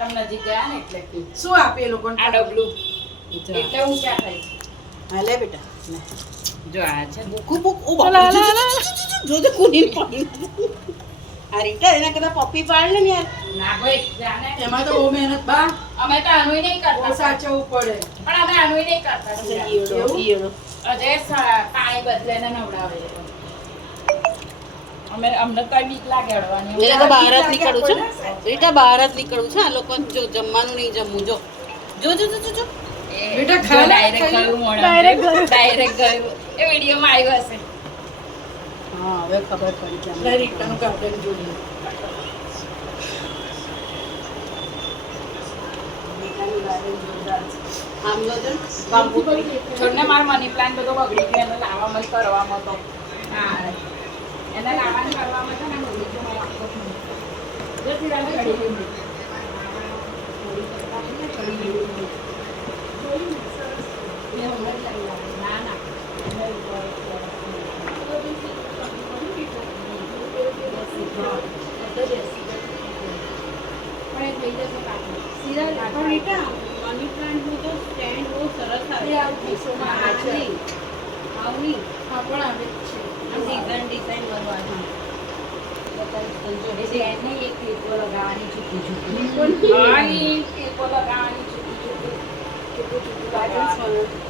તમને નજીક ગયા ને એટલે શું આપે એ લોકોને આ ડબલું એટલે ઊંચા થાય હા લે બેટા લે. જો આ છે ખૂબ ઓ બાપા જો જો કુની પડી આ રીટા એના કદા પપ્પી પાડ લે ને યાર ના ભાઈ જાને એમાં તો બહુ મહેનત બા અમે તો આનુંય નહીં બહુ કરતા સાચવવું પડે પણ અમે આનુંય નહીં કરતા ઈયળો અજય પાણી બદલે ને નવડાવે એ લોકો. અમને કઈ બીક લાગે અડવાની મેરે તો બહાર જ નીકળું છું રીટા બહાર જ નીકળું છું આ લોકો જો જમવાનું નહીં જમવું જો જો જો જો જો બેટા ખા ડાયરેક્ટ ગયું મોઢા ડાયરેક્ટ ગયું એ વિડિયોમાં આવ્યો હશે હા હવે ખબર પડી કે આપણે રીટાનું ગાર્ડન જોઈએ રીટાનું ગાર્ડન જોરદાર છે આમ જો બાંબુ છોડને મારો મની પ્લાન્ટ બધો બગડી ગયો એને લાવવામાં કરવામાં તો હા એને લાવવાનું કરવામાં છે ને બગડી ગયો આખો જો તિરાને ઘડી ગઈ ના ના મની પ્લાન્ટનું તો સ્ટેન્ડ બહુ સરસ આવે હા પણ આવે છે ડિઝાઇન કરવાની એને એક ક્લિપો લગાવવાની છૂટી છૂટી હા એ ક્લિપો લગાવવાની છૂટી છૂટી છૂટું છૂટું લગાવવાનું.